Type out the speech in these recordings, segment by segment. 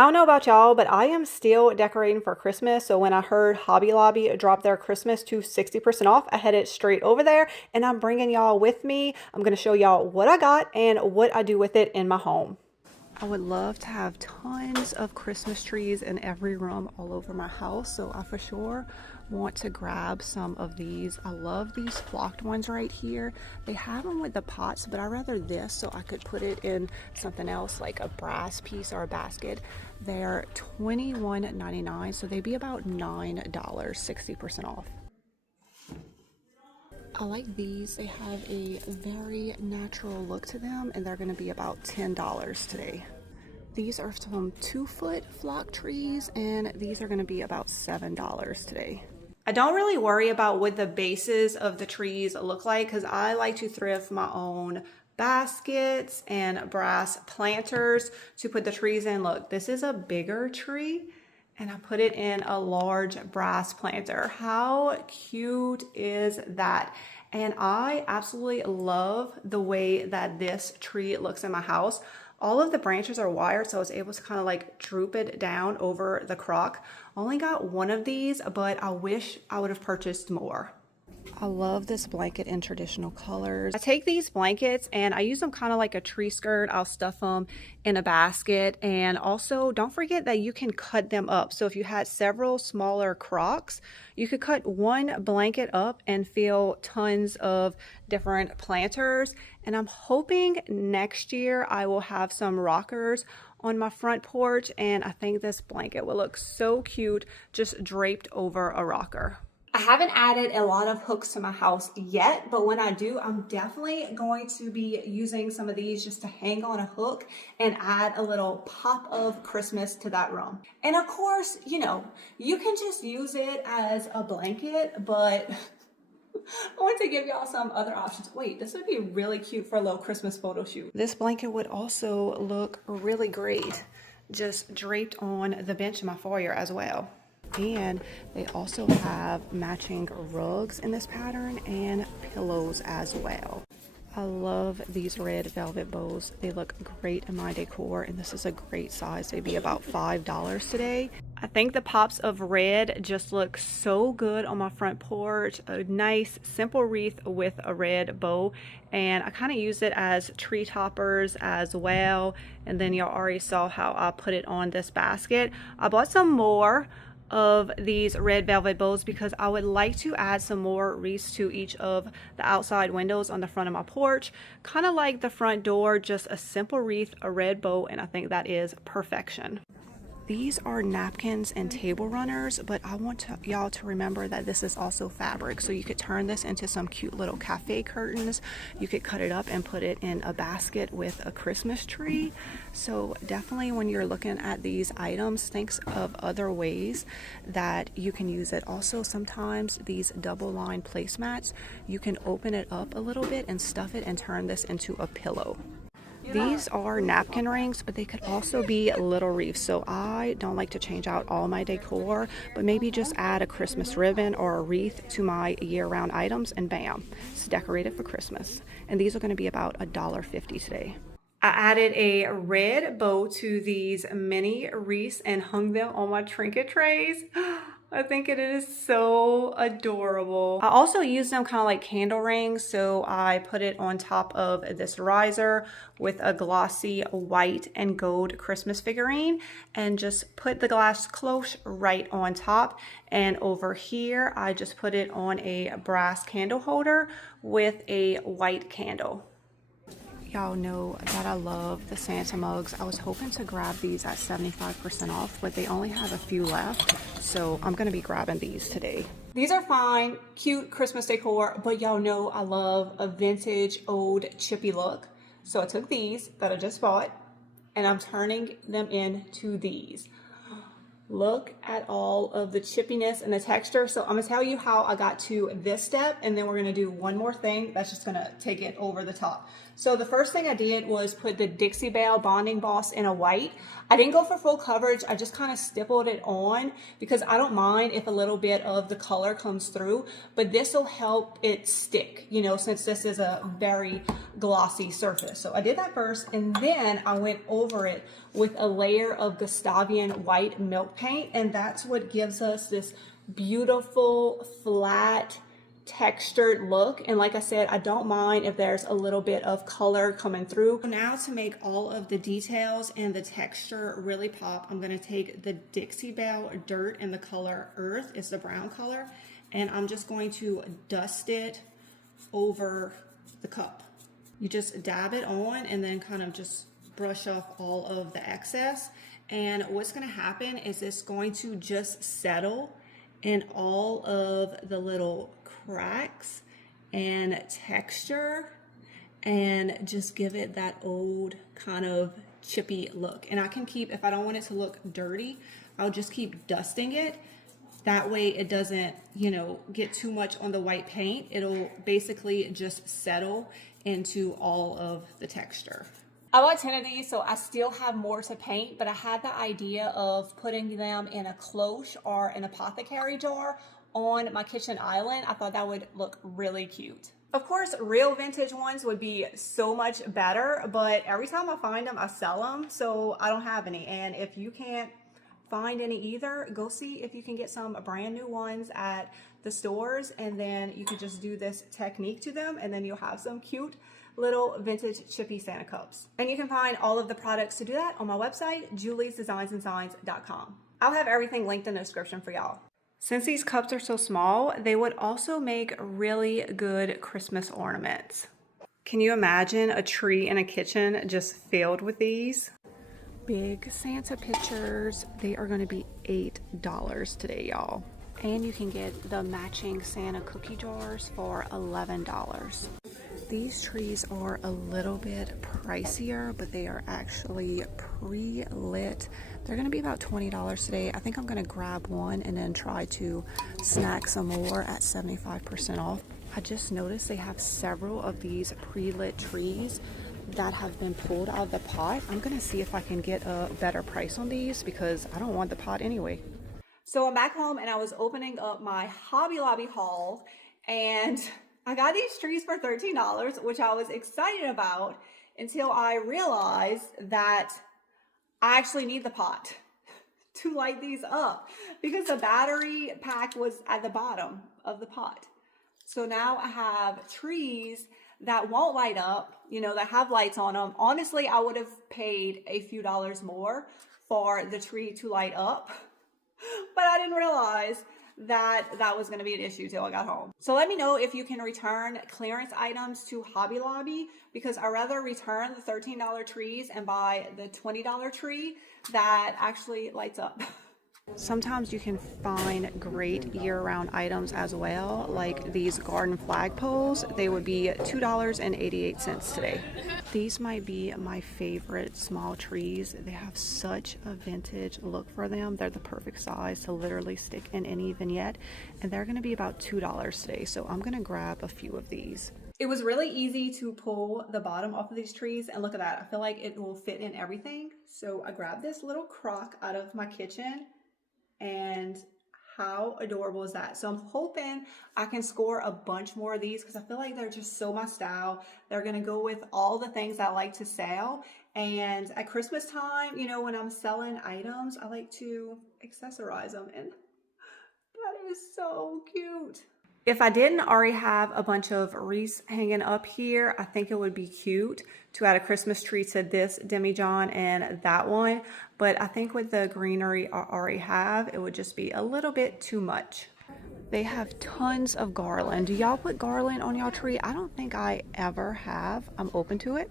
I don't know about y'all, but I am still decorating for Christmas. So when I heard Hobby Lobby drop their Christmas to 60% off, I headed straight over there and I'm bringing y'all with me. I'm going to show y'all what I got and what I do with it in my home. I would love to have tons of Christmas trees in every room all over my house. So I for sure want to grab some of these. I love these flocked ones right here. They have them with the pots, but I rather this so I could put it in something else like a brass piece or a basket. They're $21.99, so they'd be about $9, 60% off. I like these. They have a very natural look to them, and they're going to be about $10 today. These are some 2-foot flock trees, and these are going to be about $7 today. I don't really worry about what the bases of the trees look like because I like to thrift my own baskets and brass planters to put the trees in. Look, this is a bigger tree and I put it in a large brass planter. How cute is that? And I absolutely love the way that this tree looks in my house. All of the branches are wired, so I was able to kind of like droop it down over the crock. Only got one of these, but I wish I would have purchased more. I love this blanket in traditional colors. I take these blankets and I use them kind of like a tree skirt. I'll stuff them in a basket, and also don't forget that you can cut them up. So if you had several smaller crocks, you could cut one blanket up and fill tons of different planters. And I'm hoping next year I will have some rockers on my front porch, and I think this blanket will look so cute just draped over a rocker. I haven't added a lot of hooks to my house yet, but when I do, I'm definitely going to be using some of these just to hang on a hook and add a little pop of Christmas to that room. And of course, you know, you can just use it as a blanket, but I want to give y'all some other options. Wait, this would be really cute for a little Christmas photo shoot. This blanket would also look really great just draped on the bench in my foyer as well. And they also have matching rugs in this pattern and pillows as well. I love these red velvet bows. They look great in my decor, and this is a great size. They'd be about $5 today. I think the pops of red just look so good on my front porch. A nice simple wreath with a red bow, and I kind of use it as tree toppers as well. And then y'all already saw how I put it on this basket. I bought some more of these red velvet bows because I would like to add some more wreaths to each of the outside windows on the front of my porch, kind of like the front door, just a simple wreath, a red bow, and I think that is perfection. These are napkins and table runners, but I want y'all to remember that this is also fabric. So you could turn this into some cute little cafe curtains. You could cut it up and put it in a basket with a Christmas tree. So definitely when you're looking at these items, think of other ways that you can use it. Also, sometimes these double line placemats, you can open it up a little bit and stuff it and turn this into a pillow. These are napkin rings, but they could also be little wreaths. So I don't like to change out all my decor, but maybe just add a Christmas ribbon or a wreath to my year-round items, and bam, it's decorated for Christmas. And these are going to be about $1.50 today. I added a red bow to these mini wreaths and hung them on my trinket trays. I think it is so adorable. I also use them kind of like candle rings, so I put it on top of this riser with a glossy white and gold Christmas figurine and just put the glass cloche right on top. And over here, I just put it on a brass candle holder with a white candle. Y'all know that I love the Santa mugs. I was hoping to grab these at 75% off, but they only have a few left, so I'm gonna be grabbing these today. These are fine, cute Christmas decor, but y'all know I love a vintage old chippy look. So I took these that I just bought and I'm turning them into these. Look at all of the chippiness and the texture. So I'm gonna tell you how I got to this step, and then we're gonna do one more thing that's just gonna take it over the top. So the first thing I did was put the Dixie Belle bonding boss in a white. I didn't go for full coverage. I just kind of stippled it on because I don't mind if a little bit of the color comes through, but this will help it stick, you know, since this is a very glossy surface. So I did that first, and then I went over it with a layer of Gustavian white milk paint, and that's what gives us this beautiful flat textured look. And like I said, I don't mind if there's a little bit of color coming through. Now to make all of the details and the texture really pop, I'm going to take the Dixie Belle Dirt in the color Earth, it's the brown color, and I'm just going to dust it over the cup. You just dab it on and then kind of just brush off all of the excess, and what's going to happen is it's going to just settle in all of the little cracks and texture and just give it that old kind of chippy look. And I can keep, if I don't want it to look dirty, I'll just keep dusting it. That way it doesn't, you know, get too much on the white paint. It'll basically just settle into all of the texture. I bought 10 of these, so I still have more to paint, but I had the idea of putting them in a cloche or an apothecary jar on my kitchen island. I thought that would look really cute. Of course, real vintage ones would be so much better, but every time I find them, I sell them, so I don't have any. And if you can't find any either, go see if you can get some brand new ones at the stores, and then you can just do this technique to them, and then you'll have some cute little vintage chippy Santa cups. And you can find all of the products to do that on my website, juliesdesignsandsigns.com. I'll have everything linked in the description for y'all. Since these cups are so small, they would also make really good Christmas ornaments. Can you imagine a tree in a kitchen just filled with these? Big Santa pictures. They are going to be $8 today, y'all. And you can get the matching Santa cookie jars for $11. These trees are a little bit pricier, but they are actually pre-lit. They're going to be about $20 today. I think I'm going to grab one and then try to snack some more at 75% off. I just noticed they have several of these pre-lit trees that have been pulled out of the pot. I'm going to see if I can get a better price on these because I don't want the pot anyway. So I'm back home and I was opening up my Hobby Lobby haul, and I got these trees for $13, which I was excited about until I realized that I actually need the pot to light these up because the battery pack was at the bottom of the pot. So now I have trees that won't light up, you know, that have lights on them. Honestly, I would have paid a few dollars more for the tree to light up, but I didn't realize that that was going to be an issue till I got home. So let me know if you can return clearance items to Hobby Lobby, because I'd rather return the $13 trees and buy the $20 tree that actually lights up. Sometimes you can find great year-round items as well, like these garden flagpoles. They would be $2.88 today. These might be my favorite small trees. They have such a vintage look for them. They're the perfect size to literally stick in any vignette, and they're going to be about $2 today, so I'm going to grab a few of these. It was really easy to pull the bottom off of these trees, and look at that. I feel like it will fit in everything. So I grabbed this little crock out of my kitchen, and how adorable is that? So I'm hoping I can score a bunch more of these because I feel like they're just so my style. They're going to go with all the things I like to sell. And at Christmas time, you know, when I'm selling items, I like to accessorize them. And that is so cute. If I didn't already have a bunch of wreaths hanging up here, I think it would be cute to add a Christmas tree to this demijohn and that one. But I think with the greenery I already have, it would just be a little bit too much. They have tons of garland. Do y'all put garland on y'all tree? I don't think I ever have. I'm open to it.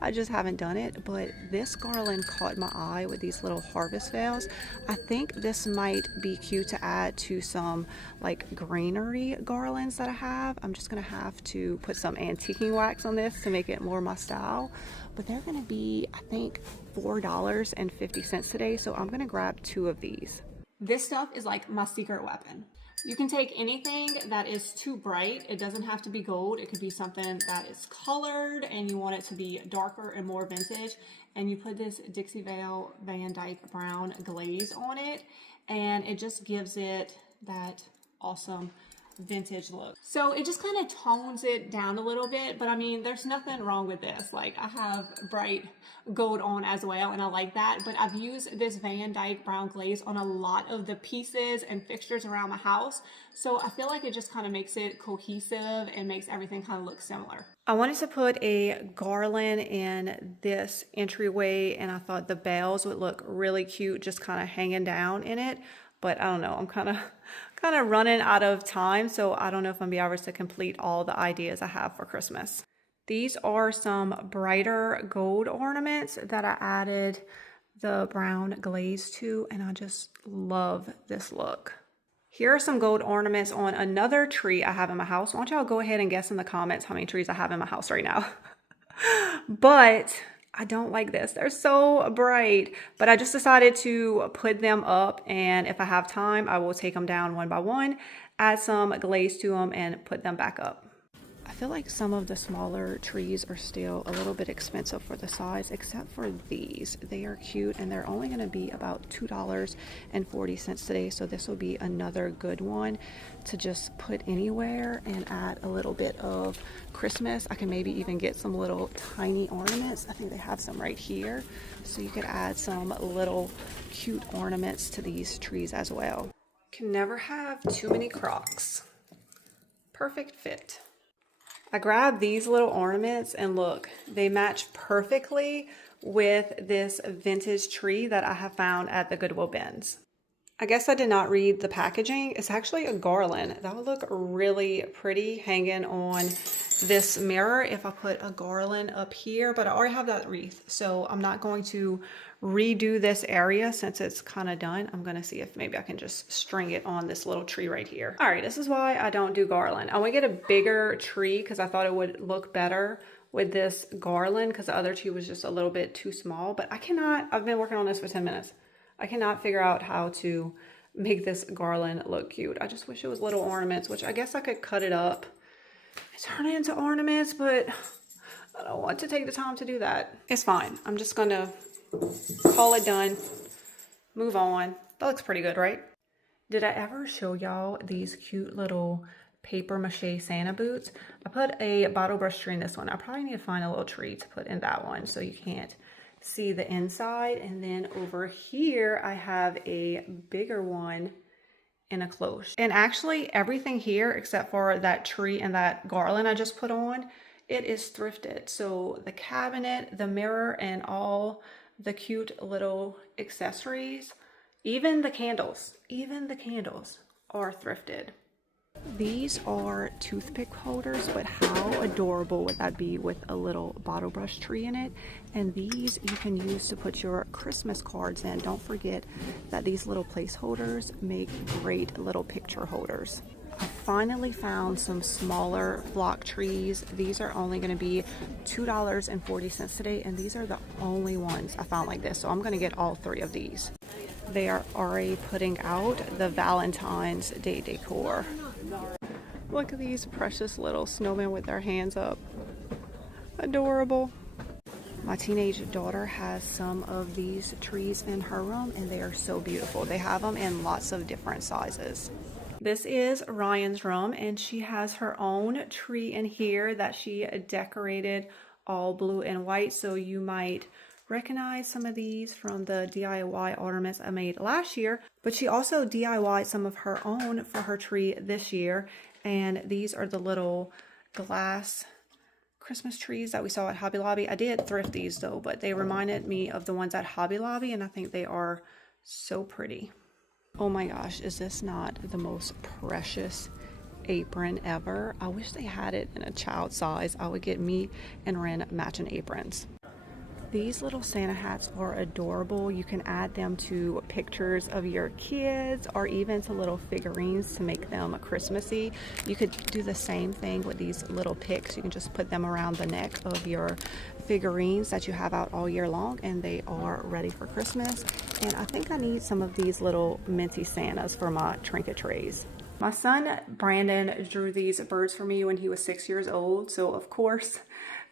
I just haven't done it. But this garland caught my eye with these little harvest veils. I think this might be cute to add to some like greenery garlands that I have. I'm just gonna have to put some antiquing wax on this to make it more my style. But they're gonna be, I think, $4.50 today. So I'm gonna grab 2 of these. This stuff is like my secret weapon. You can take anything that is too bright. It doesn't have to be gold. It could be something that is colored and you want it to be darker and more vintage. And you put this Dixie Vale Van Dyke brown glaze on it, and it just gives it that awesome vintage look. So it just kind of tones it down a little bit, but I mean, there's nothing wrong with this. Like, I have bright gold on as well, and I like that, but I've used this Van Dyke brown glaze on a lot of the pieces and fixtures around my house, so I feel like it just kind of makes it cohesive and makes everything kind of look similar. I wanted to put a garland in this entryway, and I thought the bells would look really cute just kind of hanging down in it. But I don't know, I'm kind of running out of time, so I don't know if I'm gonna be able to complete all the ideas I have for Christmas. These are some brighter gold ornaments that I added the brown glaze to, and I just love this look. Here are some gold ornaments on another tree I have in my house. Why don't y'all go ahead and guess in the comments how many trees I have in my house right now. But I don't like this. They're so bright, but I just decided to put them up, and if I have time, I will take them down one by one, add some glaze to them, and put them back up. I feel like some of the smaller trees are still a little bit expensive for the size, except for these. They are cute, and they're only going to be about $2.40 today, so this will be another good one to just put anywhere and add a little bit of Christmas. I can maybe even get some little tiny ornaments. I think they have some right here, so you could add some little cute ornaments to these trees as well. Can never have too many Crocs. Perfect fit. I grabbed these little ornaments, and look, they match perfectly with this vintage tree that I have found at the Goodwill bins. I guess I did not read the packaging. It's actually a garland. That would look really pretty hanging on this mirror if I put a garland up here, but I already have that wreath, so I'm not going to redo this area since it's kind of done. I'm going to see if maybe I can just string it on this little tree right here. All right, this is why I don't do garland. I want to get a bigger tree because I thought it would look better with this garland because the other tree was just a little bit too small, but I cannot, I've been working on this for 10 minutes. I cannot figure out how to make this garland look cute. I just wish it was little ornaments, which I guess I could cut it up and turn it into ornaments, but I don't want to take the time to do that. It's fine. I'm just gonna call it done, move on. That looks pretty good, right? Did I ever show y'all these cute little paper mache Santa boots? I put a bottle brush tree in this one. I probably need to find a little tree to put in that one so you can't see the inside. And then over here, I have a bigger one in a cloche. And actually everything here, except for that tree and that garland I just put on, it is thrifted. So the cabinet, the mirror, and all the cute little accessories, even the candles are thrifted. These are toothpick holders, but how adorable would that be with a little bottle brush tree in it? And these you can use to put your Christmas cards in. Don't forget that these little placeholders make great little picture holders. I finally found some smaller block trees. These are only going to be $2.40 today, and these are the only ones I found like this, so I'm going to get all three of these. They are already putting out the Valentine's Day decor. Look at these precious little snowmen with their hands up. Adorable. My teenage daughter has some of these trees in her room, and they are so beautiful. They have them in lots of different sizes. This is Ryan's room, and she has her own tree in here that she decorated all blue and white, so you might recognize some of these from the DIY ornaments I made last year, but she also DIY'd some of her own for her tree this year, and these are the little glass Christmas trees that we saw at Hobby Lobby. I did thrift these though, but they reminded me of the ones at Hobby Lobby, and I think they are so pretty. Oh my gosh, is this not the most precious apron ever? I wish they had it in a child size. I would get me and Ren matching aprons. These little Santa hats are adorable. You can add them to pictures of your kids or even to little figurines to make them Christmassy. You could do the same thing with these little picks. You can just put them around the neck of your figurines that you have out all year long, and they are ready for Christmas. And I think I need some of these little minty Santas for my trinket trays. My son Brandon drew these birds for me when he was 6 years old, so of course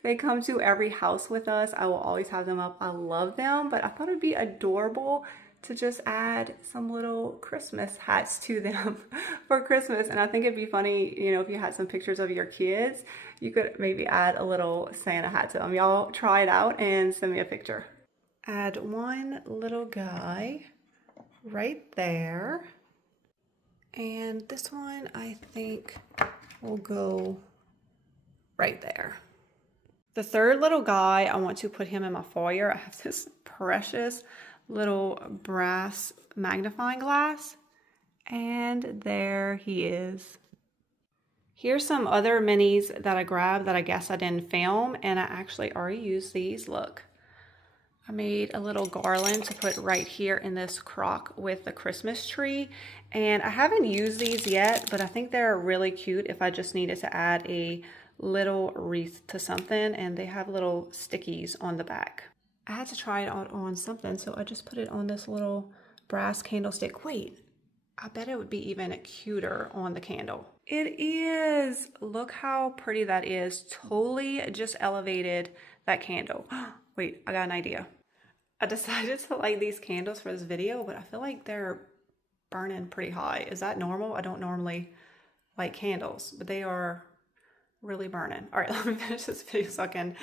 they come to every house with us. I will always have them up. I love them, but I thought it'd be adorable to just add some little Christmas hats to them for Christmas. And I think it'd be funny, you know, if you had some pictures of your kids, you could maybe add a little Santa hat to them. Y'all try it out and send me a picture. Add one little guy right there. And this one I think will go right there. The third little guy, I want to put him in my foyer. I have this precious little brass magnifying glass, and there he is. Here's some other minis that I grabbed that I guess I didn't film, and I actually already used these. Look, I made a little garland to put right here in this crock with the Christmas tree, and I haven't used these yet, but I think they're really cute if I just needed to add a little wreath to something. And they have little stickies on the back. I had to try it out on something, so I just put it on this little brass candlestick. Wait, I bet it would be even cuter on the candle. It is. Look how pretty that is. Totally just elevated that candle. Wait, I got an idea. I decided to light these candles for this video, but I feel like they're burning pretty high. Is that normal? I don't normally light candles, but they are really burning. All right, let me finish this video so I can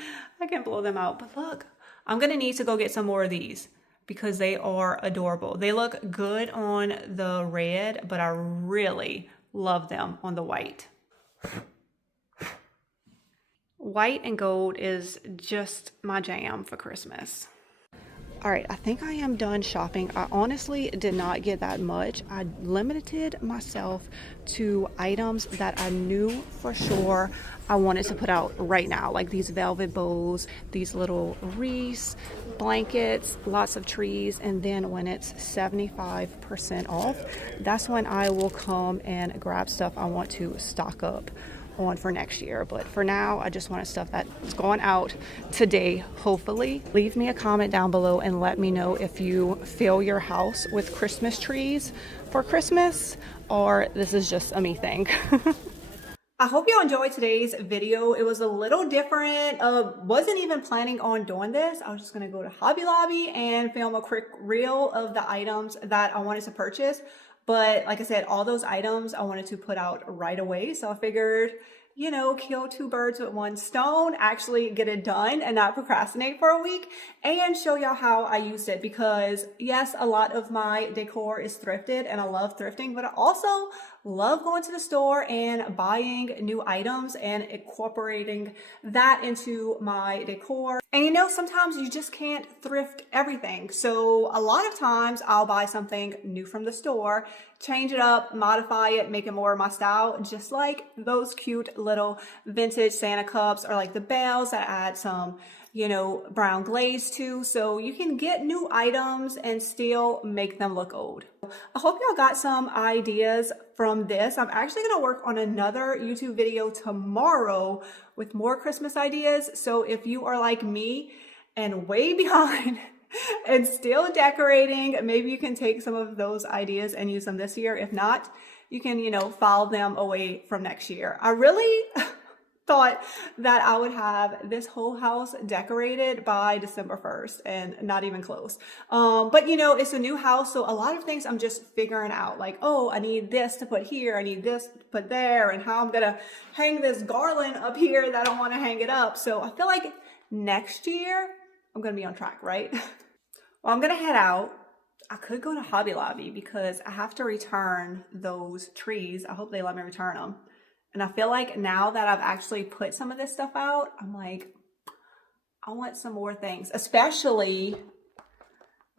blow them out. But look, I'm gonna need to go get some more of these because they are adorable. They look good on the red, but I really love them on the white. White and gold is just my jam for Christmas. All right, I think I am done shopping. I honestly did not get that much. I limited myself to items that I knew for sure I wanted to put out right now, like these velvet bows, these little wreaths, blankets, lots of trees, and then when it's 75% off, that's when I will come and grab stuff I want to stock up on for next year. But for now, I just wanted stuff that's going out today, hopefully. Leave me a comment down below and let me know if you fill your house with Christmas trees for Christmas, or this is just a me thing. I hope you enjoyed today's video. It was a little different. Wasn't even planning on doing this. I was just gonna go to Hobby Lobby and film a quick reel of the items that I wanted to purchase. But like I said, all those items I wanted to put out right away. So I figured, you know, kill two birds with one stone, actually get it done and not procrastinate for a week, and show y'all how I used it. Because yes, a lot of my decor is thrifted and I love thrifting, but I also love going to the store and buying new items and incorporating that into my decor. And you know, sometimes you just can't thrift everything. So a lot of times I'll buy something new from the store, change it up, modify it, make it more of my style, just like those cute little vintage Santa cups, or like the bells that add some, you know, brown glaze to. So you can get new items and still make them look old. I hope y'all got some ideas from this. I'm actually gonna work on another YouTube video tomorrow with more Christmas ideas. So if you are like me and way behind and still decorating, maybe you can take some of those ideas and use them this year. If not, you can, you know, file them away from next year. I really thought that I would have this whole house decorated by December 1st, and not even close. But you know, it's a new house, so a lot of things I'm just figuring out, like, oh, I need this to put here, I need this to put there, and how I'm gonna hang this garland up here that I don't want to hang it up. So I feel like next year I'm gonna be on track, right? Well, I'm gonna head out. I could go to Hobby Lobby because I have to return those trees. I hope they let me return them. And I feel like now that I've actually put some of this stuff out, I'm like, I want some more things, especially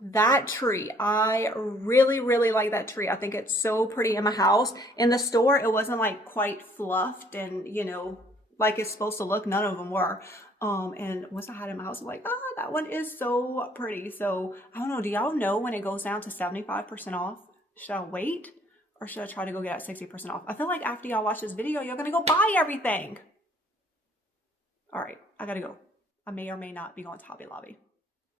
that tree. I really, really like that tree. I think it's so pretty in my house. In the store, it wasn't like quite fluffed and, you know, like it's supposed to look. None of them were. And once I had it in my house, I'm like, ah, that one is so pretty. So I don't know. Do y'all know when it goes down to 75% off? Should I wait? Or should I try to go get it at 60% off? I feel like after y'all watch this video, you're gonna go buy everything. All right, I gotta go. I may or may not be going to Hobby Lobby.